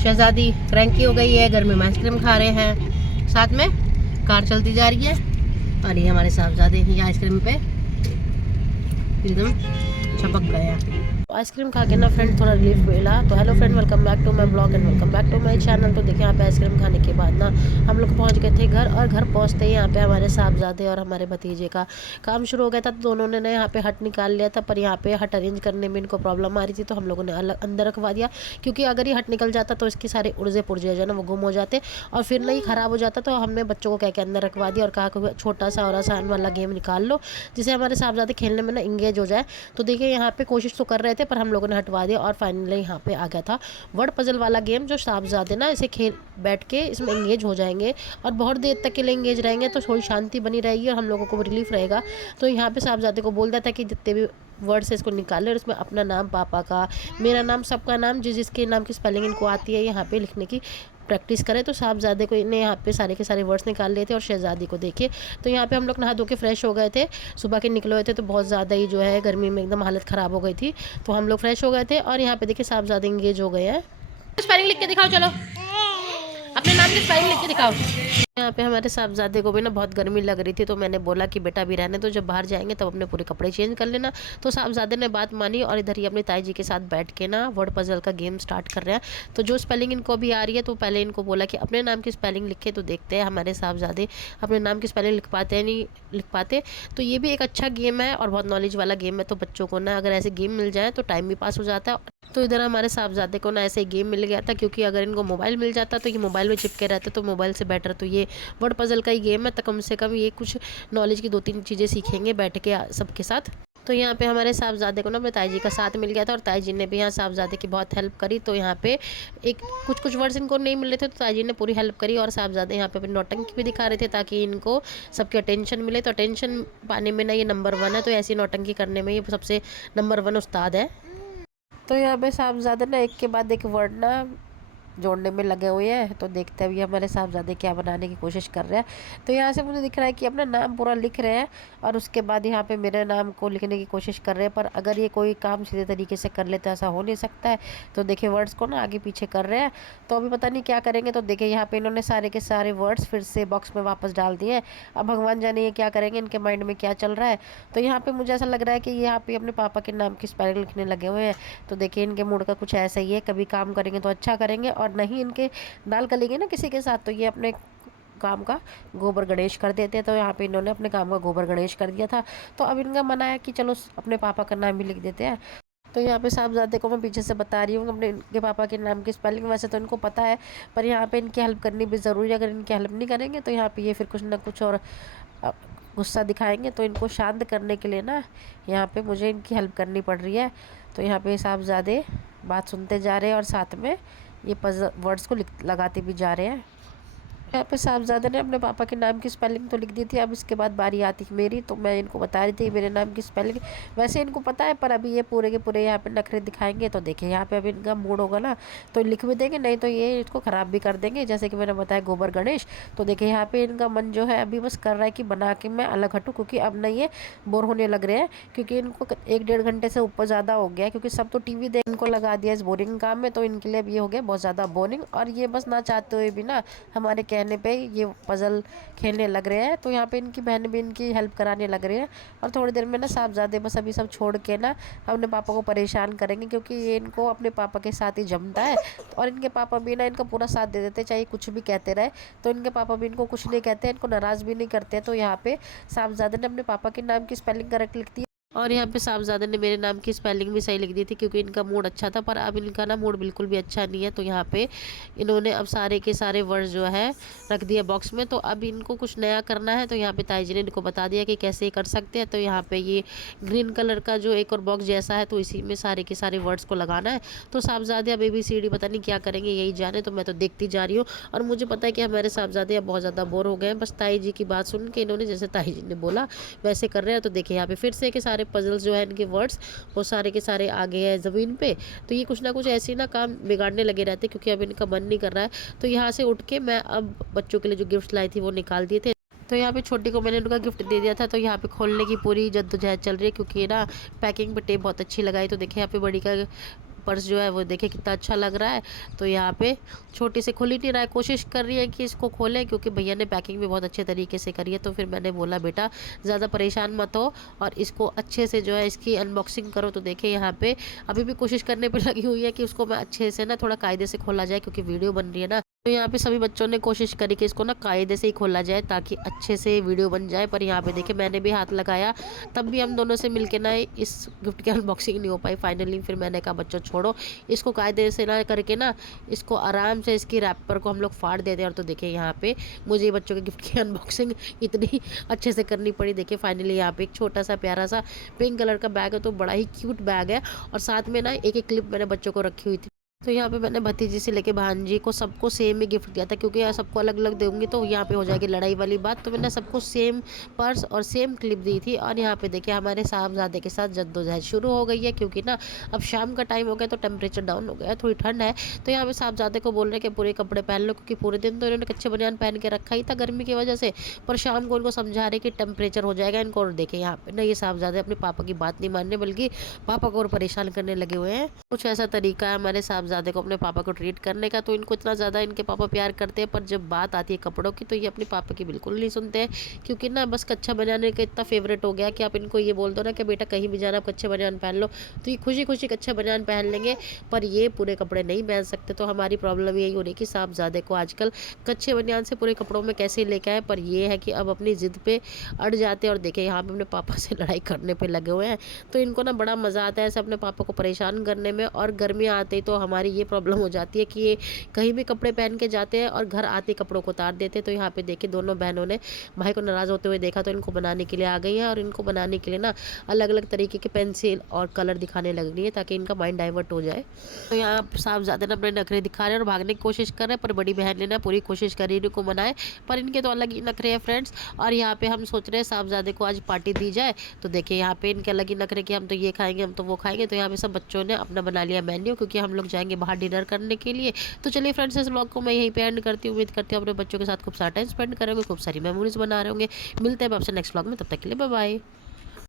शहजादी cranky हो गई है, गर्मी में आइसक्रीम खा रहे हैं, साथ में कार चलती जा रही है और ये हमारे साहबजादे ये आइसक्रीम पे एकदम छपक गए हैं। आइसक्रीम खा के ना फ्रेंड थोड़ा रिलीफ मिला। तो hello friend, welcome back to my blog and welcome back to my channel. तो देखिए यहाँ पे आइसक्रीम खाने के बाद ना हम लोग पहुँच गए थे घर, और घर पहुँचते ही यहाँ पे हमारे साहबजादे और हमारे भतीजे का काम शुरू हो गया था। तो दोनों ने ना यहाँ पे हट निकाल लिया था, पर यहाँ पे हट अरेंज करने में इनको प्रॉब्लम आ रही थी, तो हम लोगों ने अलग अंदर रखवा दिया, क्योंकि अगर ये हट निकल जाता तो इसके सारे उर्जे पुर्जे जो है ना वो गुम हो जाते और फिर नहीं ख़राब हो जाता। तो हमने बच्चों को कह के अंदर रखवा दिया और कहा कि छोटा सा और आसान वाला गेम निकाल लो जिसे हमारे साहबजादे खेलने में ना इंगेज हो जाए। तो देखिए यहाँ पे कोशिश तो कर रहे थे, पर हम लोगों ने हटवा दिया और फाइनली यहाँ पे आ गया था वर्ड पजल वाला गेम, जो साहबजादे ना इसे खेल बैठ के इसमें एंगेज हो जाएंगे और बहुत देर तक के लिए एंगेज रहेंगे, तो थोड़ी शांति बनी रहेगी और हम लोगों को रिलीफ रहेगा। तो यहाँ पे साहबजादे को बोल दिया था कि जितने भी वर्ड से इसको निकाले और इसमें अपना नाम, पापा का, मेरा नाम, सबका नाम, जिसके नाम की स्पेलिंग इनको आती है यहाँ पे लिखने की प्रैक्टिस करें। तो साहबजादे को इन्हें यहाँ पे सारे के सारे वर्ड्स निकाल लिए थे और शहजादी को देखिए। तो यहाँ पे हम लोग नहा धो के फ्रेश हो गए थे, सुबह के निकले हुए थे, तो बहुत ज़्यादा ही जो है गर्मी में एकदम हालत ख़राब हो गई थी। तो हम लोग फ्रेश हो गए थे और यहाँ पे देखिए साहबजादे इंगेज हो गए हैं। स्पेलिंग लिख के दिखाओ, चलो अपने नाम की स्पेलिंग लिख के दिखाओ। यहाँ पे हमारे साहबजादे को भी ना बहुत गर्मी लग रही थी, तो मैंने बोला कि बेटा भी रहने तो, जब बाहर जाएंगे तब अपने पूरे कपड़े चेंज कर लेना। तो साहबजादे ने बात मानी और इधर ही अपनी ताई जी के साथ बैठ के ना वर्ड पजल का गेम स्टार्ट कर रहे हैं। तो जो स्पेलिंग इनको भी आ रही है, तो पहले इनको बोला कि अपने नाम की स्पेलिंग लिखे, तो देखते हैं हमारे साहबजादे अपने नाम की स्पेलिंग लिख पाते हैं नहीं लिख पाते। तो ये भी एक अच्छा गेम है और बहुत नॉलेज वाला गेम है, तो बच्चों को ना अगर ऐसे गेम मिल जाए तो टाइम भी पास हो जाता है। तो इधर हमारे साहबजादे को ना ऐसे गेम मिल गया था, क्योंकि अगर इनको मोबाइल मिल जाता तो ये मोबाइल में चिपके रहते, तो मोबाइल से बेटर तो ये वर्ड पजल का ही गेम है, तो कम से कम ये कुछ नॉलेज की 2-3 चीज़ें सीखेंगे बैठ के सबके साथ। तो यहाँ पे हमारे साहबजादे को ना अपने ताई जी का साथ मिल गया था और ताई जी ने भी यहाँ साहबजादे की बहुत हेल्प करी। तो यहाँ पे एक कुछ वर्ड्स इनको नहीं मिल रहे थे, तो ताई जी ने पूरी हेल्प करी और साहबजादे यहाँ पे अपनी नौटंकी भी दिखा रहे थे ताकि इनको सबकी अटेंशन मिले। तो अटेंशन पाने में ना ये नंबर 1 है, तो ऐसी नौटंकी करने में ये सबसे नंबर 1 उस्ताद है। तो यहाँ पे साहबजादे ना एक के बाद एक वर्ड ना जोड़ने में लगे हुए हैं, तो देखते हैं अभी हमारे साहबजादे क्या बनाने की कोशिश कर रहे हैं। तो यहाँ से मुझे दिख रहा है कि अपना नाम पूरा लिख रहे हैं और उसके बाद यहाँ पे मेरे नाम को लिखने की कोशिश कर रहे हैं, पर अगर ये कोई काम सीधे तरीके से कर लेते ऐसा हो नहीं सकता है। तो देखिए वर्ड्स को ना आगे पीछे कर रहे हैं, तो अभी पता नहीं क्या करेंगे। तो देखिए यहाँ पे इन्होंने सारे के सारे वर्ड्स फिर से बॉक्स में वापस डाल दिए हैं। अब भगवान जाने ये क्या करेंगे, इनके माइंड में क्या चल रहा है। तो यहाँ पे मुझे ऐसा लग रहा है कि यहाँ पे अपने पापा के नाम की स्पेलिंग लिखने लगे हुए हैं। तो देखिए इनके मूड का कुछ ऐसा ही है, कभी काम करेंगे तो अच्छा करेंगे और नहीं इनके दाल गलेंगे ना किसी के साथ, तो ये अपने काम का गोबर गणेश कर देते हैं। तो यहाँ पे इन्होंने अपने काम का गोबर गणेश कर दिया था। तो अब इनका मन आया कि चलो अपने पापा का नाम भी लिख देते हैं। तो यहाँ पे साहबजादे को मैं पीछे से बता रही हूँ अपने इनके पापा के नाम की स्पेलिंग, वैसे तो इनको पता है, पर यहाँ पे इनकी हेल्प करनी भी ज़रूरी है। अगर इनकी हेल्प नहीं करेंगे तो यहाँ पे ये फिर कुछ ना कुछ और गुस्सा दिखाएंगे। तो इनको शांत करने के लिए ना यहाँ पे मुझे इनकी हेल्प करनी पड़ रही है। तो यहाँ पे साहबजादे बात सुनते जा रहे हैं और साथ में ये पजल वर्ड्स को लगाते भी जा रहे हैं। यहाँ पे साहबजादे ने अपने पापा के नाम की स्पेलिंग तो लिख दी थी, अब इसके बाद बारी आती मेरी। तो मैं इनको बता रही थी मेरे नाम की स्पेलिंग, वैसे इनको पता है, पर अभी ये पूरे के पूरे यहाँ पे नखरे दिखाएंगे। तो देखिए यहाँ पे अभी इनका मूड होगा ना तो लिख भी देंगे, नहीं तो ये इसको ख़राब भी कर देंगे, जैसे कि मैंने बताया गोबर गणेश। तो देखिए यहाँ पे इनका मन जो है अभी बस कर रहा है कि बना के मैं अलग हटूँ, क्योंकि अब नहीं ये बोर होने लग रहे हैं, क्योंकि इनको 1-1.5 घंटे से ऊपर ज़्यादा हो गया, क्योंकि सब तो टीवी देख इनको लगा दिया इस बोरिंग काम में। तो इनके लिए अब ये हो गया बहुत ज़्यादा बोरिंग, और ये बस ना चाहते हुए भी ना हमारे कहने पर ये पजल खेलने लग रहे हैं। तो यहाँ पे इनकी बहन भी इनकी हेल्प कराने लग रहे हैं, और थोड़ी देर में ना साहबजादे बस अभी सब छोड़ के ना अपने पापा को परेशान करेंगे, क्योंकि ये इनको अपने पापा के साथ ही जमता है। और इनके पापा भी ना इनका पूरा साथ दे देते, चाहे कुछ भी कहते रहे। तो इनके पापा भी इनको कुछ नहीं कहते, इनको नाराज़ भी नहीं करते। तो यहाँ पे साहबजादे ने अपने पापा के नाम की स्पेलिंग करेक्ट लिख दी और यहाँ पे साहबजादे ने मेरे नाम की स्पेलिंग भी सही लिख दी थी, क्योंकि इनका मूड अच्छा था। पर अब इनका ना मूड बिल्कुल भी अच्छा नहीं है। तो यहाँ पे इन्होंने अब सारे के सारे वर्ड्स जो है रख दिए बॉक्स में। तो अब इनको कुछ नया करना है, तो यहाँ पे ताई जी ने इनको बता दिया कि कैसे कर सकते हैं। तो यहाँ पे ये ग्रीन कलर का जो एक और बॉक्स जैसा है, तो इसी में सारे के सारे वर्ड्स को लगाना है। तो साहबजादे अब ABCD पता नहीं क्या करेंगे, यही जाने। तो मैं तो देखती जा रही हूँ, और मुझे पता है कि हमारे साहबजादे अब बहुत ज़्यादा बोर हो गए हैं। बस ताई जी की बात सुन के इन्होंने जैसे ताई जी ने बोला वैसे कर रहे हैं। तो देखिए यहाँ पे फिर से के सारे पजल्स जो है इनके वर्ड्स वो सारे के सारे आ गए हैं ज़मीन पे। तो ये कुछ ना कुछ ऐसे ना काम बिगाड़ने लगे रहते, क्योंकि अब इनका मन नहीं कर रहा है। तो यहाँ से उठ के मैं अब बच्चों के लिए जो गिफ्ट लाई थी वो निकाल दिए थे। तो यहाँ पे छोटी को मैंने उनका गिफ्ट दे दिया था, तो यहाँ पे खोलने की पूरी जद्दोजहद चल रही है, क्योंकि ना पैकिंग पे टेप बहुत अच्छी लगाई। तो देखिए यहाँ पे बड़ी का पर्स जो है वो देखिए कितना अच्छा लग रहा है। तो यहाँ पे छोटी से खुल ही नहीं रहा है, कोशिश कर रही है कि इसको खोले, क्योंकि भैया ने पैकिंग भी बहुत अच्छे तरीके से करी है। तो फिर मैंने बोला बेटा ज़्यादा परेशान मत हो और इसको अच्छे से जो है इसकी अनबॉक्सिंग करो। तो देखिए यहाँ पे अभी भी कोशिश करने पे लगी हुई है कि उसको मैं अच्छे से ना थोड़ा कायदे से खोला जाए, क्योंकि वीडियो बन रही है ना। तो यहाँ पे सभी बच्चों ने कोशिश करी कि इसको ना कायदे से ही खोला जाए ताकि अच्छे से वीडियो बन जाए। पर यहाँ पे देखिए मैंने भी हाथ लगाया, तब भी हम दोनों से मिलके ना इस गिफ्ट की अनबॉक्सिंग नहीं हो पाई। फाइनली फिर मैंने कहा बच्चों छोड़ो, इसको कायदे से ना करके ना इसको आराम से इसकी रैपर को हम लोग फाड़ देते हैं। और तो देखिए यहाँ पे मुझे बच्चों के गिफ्ट की अनबॉक्सिंग इतनी अच्छे से करनी पड़ी। देखिए फाइनली यहाँ पे एक छोटा सा प्यारा सा पिंक कलर का बैग है, तो बड़ा ही क्यूट बैग है। और साथ में ना एक एक क्लिप मैंने बच्चों को रखी हुई थी। तो यहाँ पे मैंने भतीजी से लेके भांजी को सबको सेम ही गिफ्ट दिया था, क्योंकि यार सबको अलग अलग दूंगी तो यहाँ पे हो जाएगी लड़ाई वाली बात। तो मैंने सबको सेम पर्स और सेम क्लिप दी थी। और यहाँ पे देखिए हमारे साहबजादे के साथ जद्दोजहद शुरू हो गई है, क्योंकि ना अब शाम का टाइम हो गया तो टेम्परेचर डाउन हो गया, थोड़ी ठंड है। तो यहाँ पे साहबजादे को बोल रहे हैं कि पूरे कपड़े पहन लो, क्योंकि पूरे दिन तो इन्होंने कच्चे बनियान पहन के रखा ही था गर्मी की वजह से। पर शाम को उनको समझा रहे कि टेम्परेचर हो जाएगा इनको। और देखिए यहाँ पे ना ये साहबजादे अपने पापा की बात नहीं मानने, बल्कि पापा को और परेशान करने लगे हुए हैं। कुछ ऐसा तरीका है हमारे साहबजादे को अपने पापा को ट्रीट करने का। तो इनको इतना ज़्यादा इनके पापा प्यार करते हैं, पर जब बात आती है कपड़ों की तो ये अपने पापा की बिल्कुल नहीं सुनते हैं। क्योंकि ना बस कच्चा बनियान का इतना फेवरेट हो गया कि आप इनको ये बोल दो ना कि बेटा कहीं भी जाना आप कच्चे बनियान पहन लो, तो ये खुशी खुशी कच्चे बनियान पहन लेंगे। पर ये पूरे कपड़े नहीं पहन सकते। तो हमारी प्रॉब्लम यही हो रही है कि साहबजादे को आजकल कच्चे बनियान से पूरे कपड़ों में कैसे लेके आए। पर ये है कि अब अपनी ज़िद पे अड़ जाते हैं। और देखे यहाँ पे अपने पापा से लड़ाई करने पे लगे हुए हैं। तो इनको ना बड़ा मज़ा आता है ऐसे अपने पापा को परेशान करने में। और गर्मी आते ही तो हमारी ये प्रॉब्लम हो जाती है कि ये कहीं भी कपड़े पहन के जाते हैं और घर आते कपड़ों को उतार देते हैं। तो यहाँ पे देखिए दोनों बहनों ने भाई को नाराज़ होते हुए देखा, तो इनको बनाने के लिए आ गई हैं। और इनको बनाने के लिए ना अलग अलग तरीके के पेंसिल और कलर दिखाने लग रही है, ताकि इनका माइंड डाइवर्ट हो जाए। तो यहाँ साहबजादे ने अपने नखरे दिखा रहे हैं और भागने की कोशिश कर रहे हैं। पर बड़ी बहन ने ना पूरी कोशिश करी इनको मनाए, पर इनके तो अलग ही नखरे हैं फ्रेंड्स। और यहाँ पे हम सोच रहे हैं साहबजादे को आज पार्टी दी जाए। तो देखिए यहाँ पे इनके अलग ही नखरे कि हम तो ये खाएंगे, हम तो वो खाएंगे। तो यहाँ पे सब बच्चों ने अपना बना लिया मेन्यू, क्योंकि हम लोग जाएंगे बाहर डिनर करने के लिए। तो चलिए फ्रेंड्स इस व्लॉग को मैं यहीं पे एंड करती हूँ। उम्मीद करती हूँ अपने बच्चों के साथ खूब सारा टाइम स्पेंड करेंगे, खूब सारी मेमोरीज बना रहे होंगे। मिलते हैं आपसे नेक्स्ट व्लॉग में, तब तक के लिए बाय बाय।